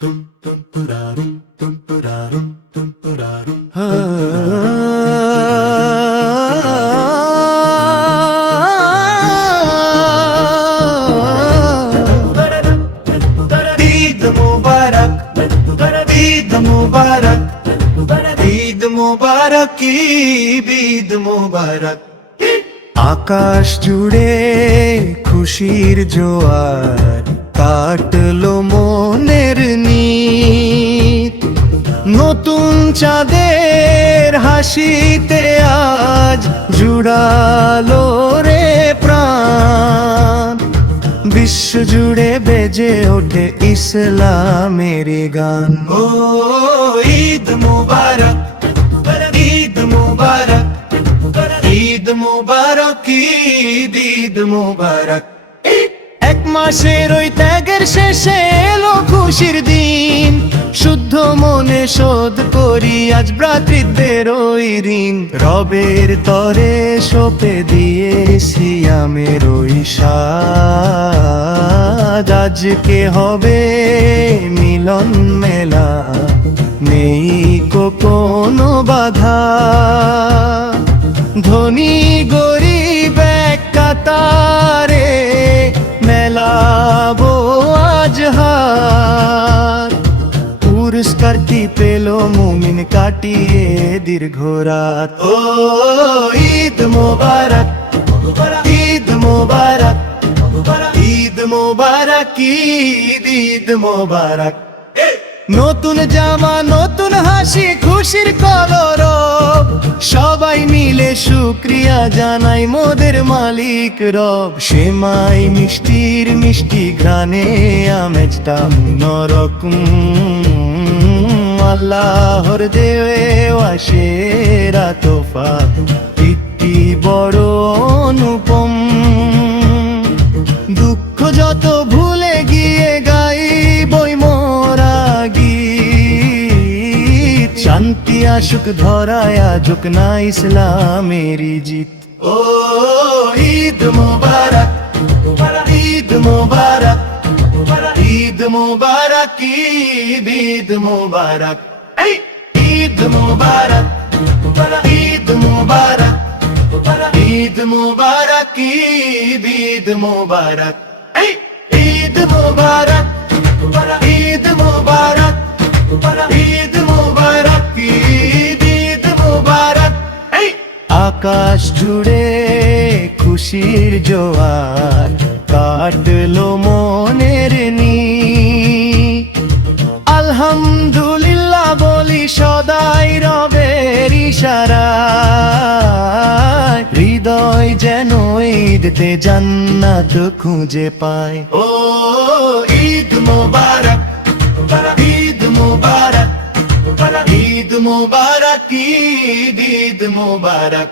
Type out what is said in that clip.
মুবারক, ঈদ মুবারক। আকাশ জুড়ে খুশির জোয়ার, কাটলো মনের নিত। নতুন চাঁদের হাসিতে আজ জুড়ালো রে প্রাণ। বিশ্ব জুড়ে বেজে ওঠে ইসলামের গান। ও ঈদ মুবারক, ঈদ মুবারক, ঈদ মুবারক, ঈদ মুবারক। এক মাসের ওই ত্যাগের শেষে এলো খুশির দিন। শুদ্ধ মনে শোধ করি আজ ভ্রাতৃত্বের ওই ঋণ। রবের তরে সঁপে দিয়ে সিয়ামের ওই সাজ। আজকে হবে মিলন মেলা, নেই কোনো বাধা। ধনী গরিব এক কাতারে মেলাবো আজ হাত। পুরস্কারটি পেল মুমিন কাটিয়ে দীর্ঘ রাত। ও ঈদ মুবারক, ঈদ মুবারক, ঈদ মুবারক, ঈদ মুবারক। নতুন জামা, নতুন হাসি, খুশির কলরব। সবাই মিলে শুকরিয়া জানাই মোদের মালিক রব। সেমাই মিষ্টির মিষ্টি ঘ্রাণে আমেজটা অন্যরকম। আল্লাহর দেওয়া সেরা তোফা, ঈদটি বড় অনুপম। দুঃখ যত ভুলে গিয়ে গাইবই মোরা গীত। শান্তি আসুক ধরায়, আজুক না ইসলামেরই জিত। ও ঈদ মুবারক, ঈদ মুবারক, ঈদ মুবারক, ঈদ মুবারক। ঈদ মুবারক, ঈদ মুবারক, ঈদ মুবারক, ঈদ মুবারক। ঈদ মুবারক, ঈদ মুবারক, ঈদ মুবারক, ঈদ মুবারক। আকাশ জুড়ে খুশির জোয়ার, কাটলো মনের নিত। আলহামদুলিল্লাহ বলি সদাই রবের ইশারায়। হৃদয় যেন ঈদতে জান্নাত খুঁজে পায়। ও ঈদ মুবারক, ঈদ মুবারক, ঈদ মুবারক, ঈদ মুবারক।